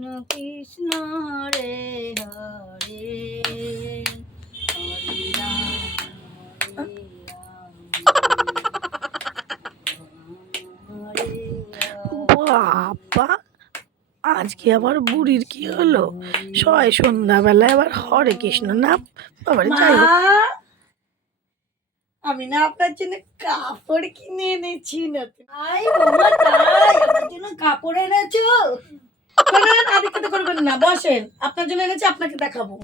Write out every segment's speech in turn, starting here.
কৃষ্ণ কৃষ্ণ রে হরে হরে রাম হরে বাবা, আজকে আবার বুড়ির কি হলো? সন্ধ্যাবেলায় আবার হরে কৃষ্ণ নাম। বাবারে, যাই হোক। আমি না আপনার জন্য কাপড় কিনে এনেছি নতুন। আই বাবা, তাই আমার জন্য কাপড় এনেছো? আদিক্ষেতা করবেন না, বসেন। আপনার জন্য এনেছি, আপনাকে দেখাবো।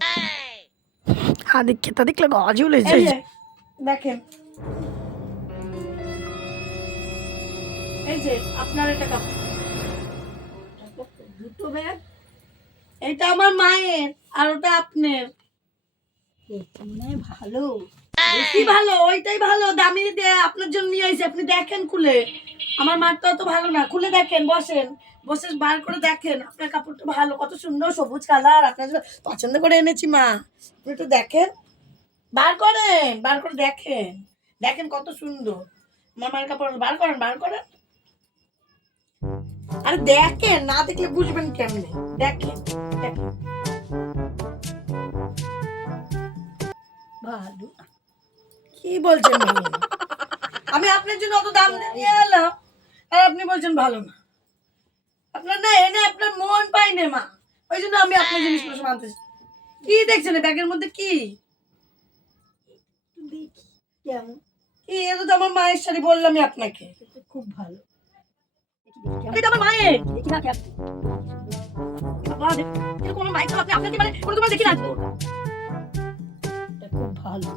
আদিক্ষেতা দেখলে গজ উলে এই যে, দেখেন, এই যে আপনার এটা কাপড়, দুটো ব্যাগ। এটা আমার মায়ের আর ওটা আপনার। মনে ভালো, বেশি ভালো, ওইটাই ভালো, দামি দিয়ে আপনার জন্য নিয়ে আইছি। আপনি দেখেন খুলে, আমার মারটা অত ভালো না, খুলে দেখেন, বসেন, বসে বার করে দেখেন। আপনার কাপড়টা ভালো, কত সুন্দর সবুজ কালার, আপনার জন্য পছন্দ করে এনেছি মা। আপনি একটু দেখেন, বার করেন, বার করে দেখেন, দেখেন কত সুন্দর আমার মায়ের কাপড়। বার করেন, বার করেন, আরে দেখেন, না দেখলে বুঝবেন কেমনে? দেখেন, দেখেন, ভালো। কি বলছেন ভালো না? আমি আপনার জন্য অত দাম দিয়ে নিয়ে এলাম, আর আপনি বলছেন ভালো না। আপনার না এনে আপনার মন পাই না মা, ওই জন্য আমি আপনার জিনিসগুলো সব আনতেছি। কি দেখছেন ব্যাগের মধ্যে? কি কেমন কি? এটা তো আমার মায়ের শাড়ি, বললামই আপনাকে, খুব ভালো। এটা আমার মায়ের, দেখি না কেন বাবা, এরকম আমার মায়ের আপনি আপনাকে মানে কোনো তোমার দেখি না। এটা খুব ভালো।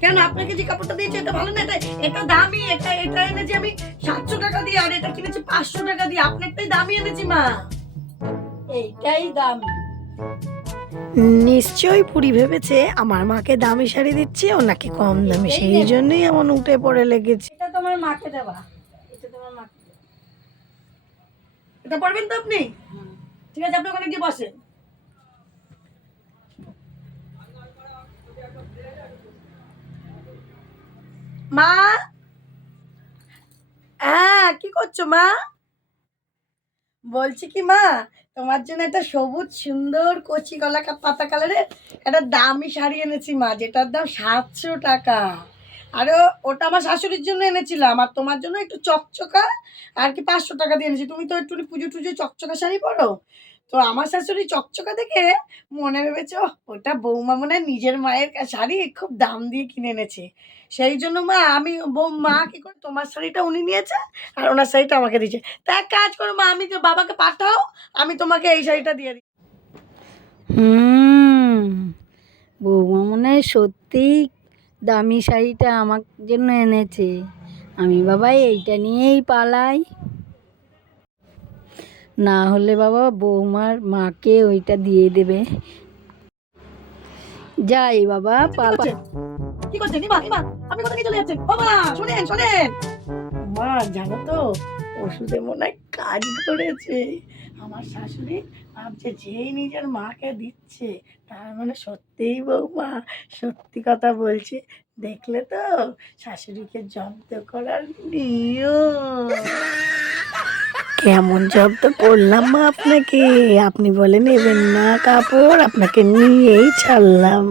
কেন আপনাকে যে কাপড়টা দিয়েছে এটা ভালো না? এটা দামি, এটা এনেছি আমি 700 টাকা দিয়ে, আর এটা কিনেছি 500 টাকা দিয়ে। আপনারটাই দামি এনেছি মা, এইটাই দামি। নিশ্চয়ই পুরি ভেবেছে আমার মাকে দামি শাড়ি দিচ্ছে, ও নাকি কম দামি, সেই জন্যই এমন উঠে পড়ে লেগেছে। এটা তোমার মাকে দেবা, এটা তোমার মাকে দেবা। এটা পরবেন তো আপনি? ঠিক আছে, আপনি ওখানে গিয়ে বসেন। মা, হ্যাঁ, কি করছো মা? বলছি কি মা, তোমার জন্য একটা সবুজ সুন্দর কচি কলা পাতা কালারের একটা দামি শাড়ি এনেছি মা, যেটার দাম 700 টাকা। আর ওটা আমার শাশুড়ির জন্য এনেছিলাম, আর তোমার জন্য একটু চকচকা আর কি 500 টাকা দিয়ে এনেছি। তুমি তো একটু পুজো টুজো চকচকা শাড়ি পরো, তো আমার শাশুড়ি চকচকা দেখে মনে ভেবেছে ওটা বৌমা মনে হয় নিজের মায়ের শাড়ি খুব দাম দিয়ে কিনে এনেছে। সেই জন্য মা আমি মা কি করে তোমার শাড়িটা উনি নিয়েছে, আর ওনার শাড়িটা আমাকে দিয়েছে। তা এক কাজ করো মা, আমি তো বাবাকে পাঠাও, আমি তোমাকে এই শাড়িটা দিয়ে দিই। বৌমা মনে হয় সত্যিই দামি শাড়িটা আমার জন্য এনেছে। আমি বাবা এইটা নিয়েই পালাই, না হলে বাবা বৌমার মাকে ওইটা দিয়ে দেবে। যাই বাবা, কি করছেন ইমা? ইমা, আপনি কোথায় চলে যাচ্ছেন? ও মা, শুনেন শুনেন, মা জানো তো ওষুধে মনে হয় কাজ করেছে। আমার শাশুড়ি ভাবছে যেই নিজের মাকে দিচ্ছে তার মানে সত্যিই বৌমা সত্যি কথা বলছে। দেখলে তো শাশুড়িকে জব্দ করার নিয়ম। কেমন জব্দ করলাম মা আপনাকে? আপনি বলে নেবেন না কাপড়, আপনাকে নিয়েই ছাড়লাম।